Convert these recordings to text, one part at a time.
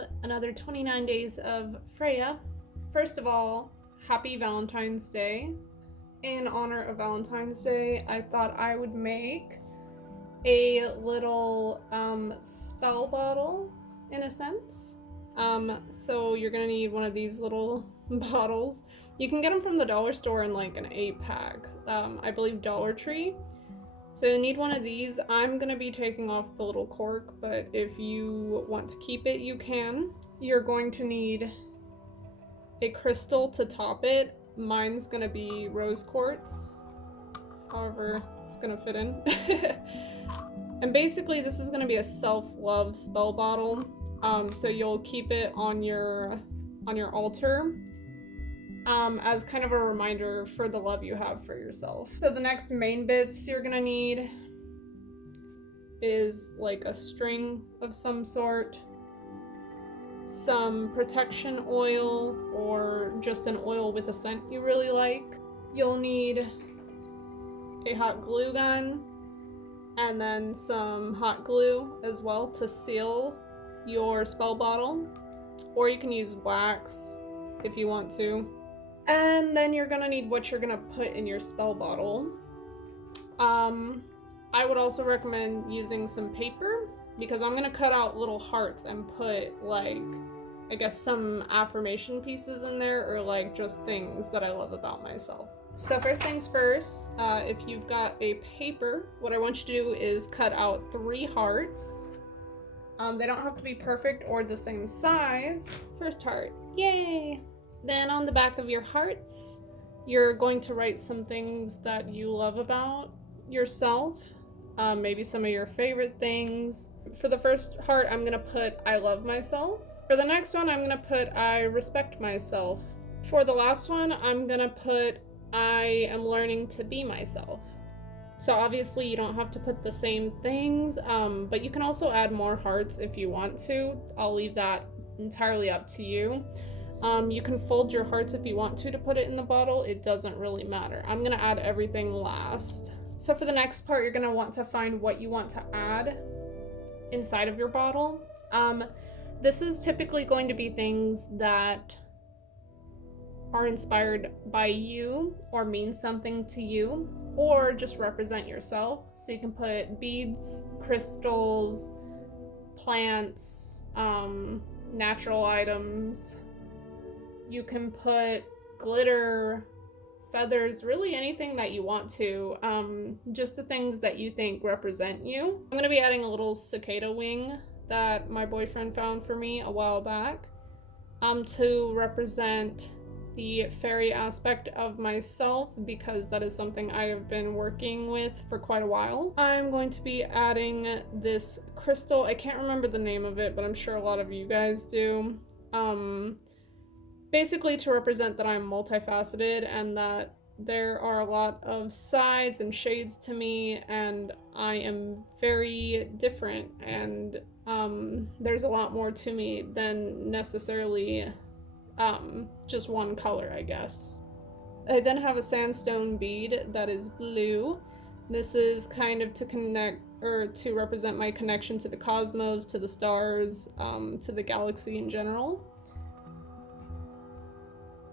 to another 29 Days of Freya. First of all, happy Valentine's Day. In honor of Valentine's Day, I thought I would make a little spell bottle, in a sense. So you're gonna need one of these little bottles. You can get them from the dollar store in like an 8-pack, I believe Dollar Tree. So you need one of these. I'm gonna be taking off the little cork, but if you want to keep it, you can. You're going to need a crystal to top it. Mine's gonna be rose quartz, however it's gonna fit in. And basically this is gonna be a self-love spell bottle. So you'll keep it on your altar as kind of a reminder for the love you have for yourself. So the next main bits you're gonna need is like a string of some sort, some protection oil, or just an oil with a scent you really like. You'll need a hot glue gun and then some hot glue as well to seal your spell bottle, or you can use wax if you want to. And then you're gonna need what you're gonna put in your spell bottle. I would also recommend using some paper, because I'm gonna cut out little hearts and put, like, I guess some affirmation pieces in there, or like just things that I love about myself. So first things first, if you've got a paper, what I want you to do is cut out 3 hearts. They don't have to be perfect or the same size. First heart, yay! Then on the back of your hearts, you're going to write some things that you love about yourself. Maybe some of your favorite things. For the first heart, I'm gonna put I love myself. For the next one, I'm gonna put I respect myself. For the last one, I'm gonna put I am learning to be myself. So obviously you don't have to put the same things, but you can also add more hearts if you want to. I'll leave that entirely up to you. You can fold your hearts if you want to put it in the bottle. It doesn't really matter. I'm gonna add everything last. So for the next part, you're gonna want to find what you want to add inside of your bottle. This is typically going to be things that are inspired by you or mean something to you, or just represent yourself. So you can put beads, crystals, plants, natural items. You can put glitter, feathers, really anything that you want to, just the things that you think represent you. I'm gonna be adding a little cicada wing that my boyfriend found for me a while back, to represent the fairy aspect of myself, because that is something I have been working with for quite a while. I'm going to be adding this crystal. I can't remember the name of it, but I'm sure a lot of you guys do. Basically to represent that I'm multifaceted and that there are a lot of sides and shades to me, and I am very different, and there's a lot more to me than necessarily just one color, I guess. I then have a sandstone bead that is blue. This is kind of to connect, or to represent my connection to the cosmos, to the stars, to the galaxy in general.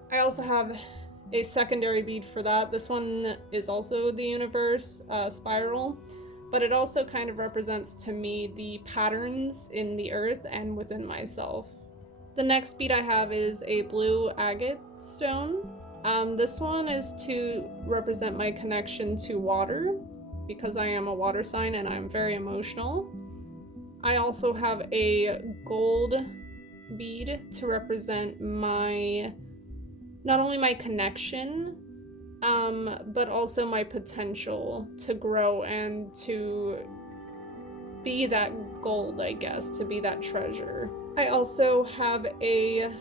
I also have a secondary bead for that. This one is also the universe, spiral, but it also kind of represents to me the patterns in the earth and within myself. The next bead I have is a blue agate stone. This one is to represent my connection to water, because I am a water sign and I'm very emotional. I also have a gold bead to represent not only my connection, but also my potential to grow and to be that gold, I guess, to be that treasure. I also have a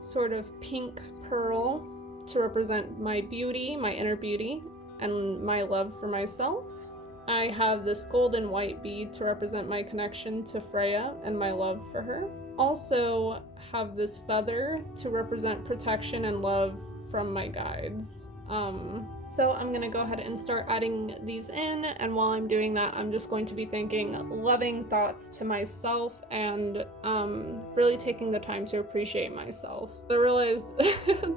sort of pink pearl to represent my beauty, my inner beauty, and my love for myself. I have this golden white bead to represent my connection to Freya and my love for her. Also have this feather to represent protection and love from my guides. So I'm gonna go ahead and start adding these in, and while I'm doing that, I'm just going to be thinking loving thoughts to myself and really taking the time to appreciate myself. I realized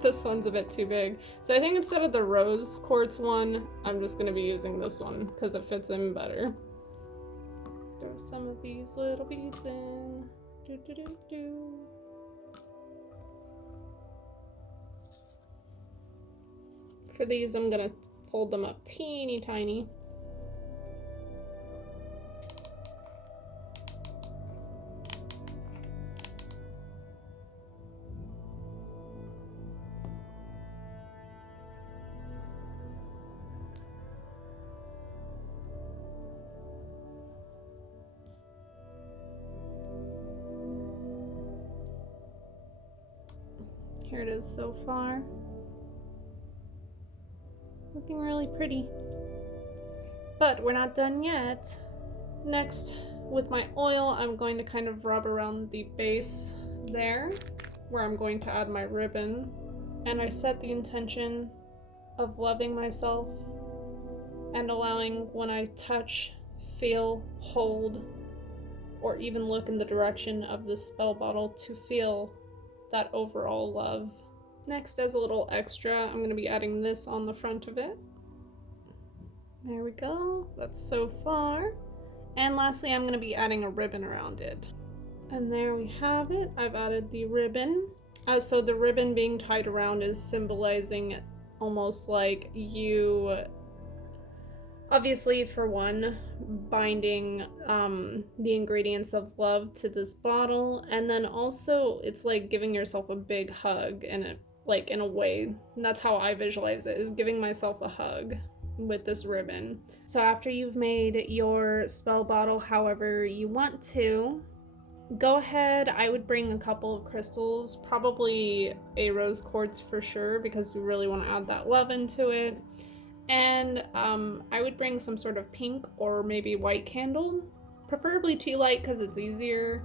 this one's a bit too big, so I think instead of the rose quartz one, I'm just gonna be using this one because it fits in better. Throw some of these little beads in. Do, do, do, do. For these, I'm gonna fold them up teeny tiny. Here it is so far. Looking really pretty. But we're not done yet. Next, with my oil, I'm going to kind of rub around the base there, where I'm going to add my ribbon. And I set the intention of loving myself and allowing when I touch, feel, hold, or even look in the direction of the spell bottle to feel that overall love. Next, as a little extra, I'm going to be adding this on the front of it. There we go. That's so far. And lastly, I'm going to be adding a ribbon around it. And there we have it. I've added the ribbon. So the ribbon being tied around is symbolizing almost like you, obviously for one, binding the ingredients of love to this bottle, and then also it's like giving yourself a big hug, and like in a way, and that's how I visualize it, is giving myself a hug with this ribbon. So after you've made your spell bottle however you want to, go ahead, I would bring a couple of crystals, probably a rose quartz for sure, because you really want to add that love into it. And I would bring some sort of pink or maybe white candle, preferably tea light because it's easier.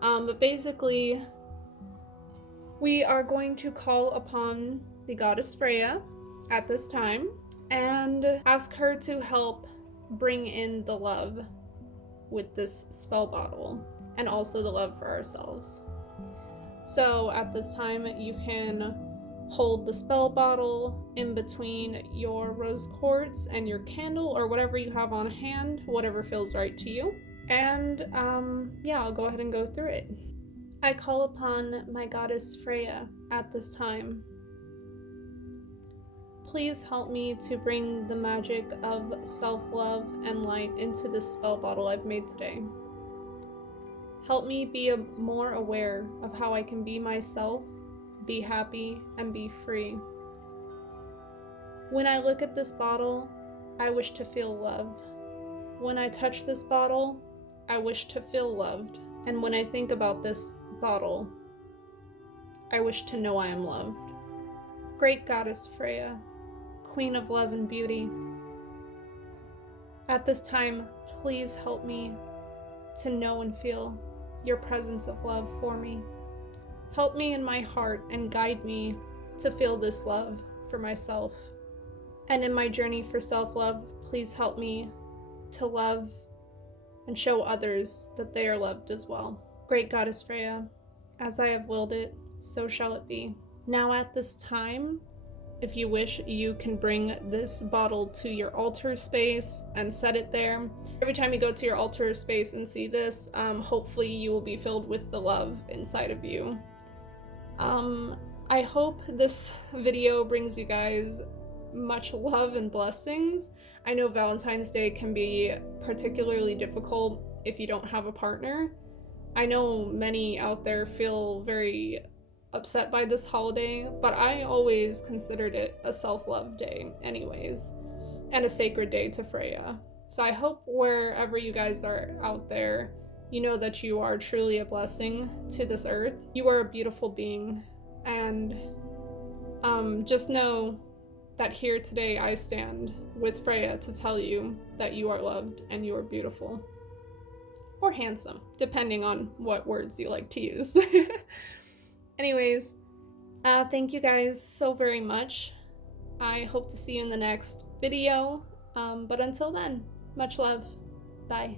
But basically, we are going to call upon the goddess Freya at this time and ask her to help bring in the love with this spell bottle, and also the love for ourselves. So at this time, you can hold the spell bottle in between your rose quartz and your candle, or whatever you have on hand, whatever feels right to you. And yeah, I'll go ahead and go through it. I call upon my goddess Freya at this time. Please help me to bring the magic of self-love and light into this spell bottle I've made today. Help me be more aware of how I can be myself, be happy, and be free. When I look at this bottle, I wish to feel love. When I touch this bottle, I wish to feel loved. And when I think about this bottle, I wish to know I am loved. Great goddess Freya, queen of love and beauty, at this time, please help me to know and feel your presence of love for me. Help me in my heart and guide me to feel this love for myself. And in my journey for self-love, please help me to love and show others that they are loved as well. Great goddess Freya, as I have willed it, so shall it be. Now at this time, if you wish, you can bring this bottle to your altar space and set it there. Every time you go to your altar space and see this, hopefully you will be filled with the love inside of you. I hope this video brings you guys much love and blessings. I know Valentine's Day can be particularly difficult if you don't have a partner. I know many out there feel very upset by this holiday, but I always considered it a self-love day anyways, and a sacred day to Freya. So I hope wherever you guys are out there, you know that you are truly a blessing to this earth. You are a beautiful being, and just know that here today I stand with Freya to tell you that you are loved and you are beautiful. Or handsome, depending on what words you like to use. Anyways, thank you guys so very much I hope to see you in the next video. But until then, much love. Bye.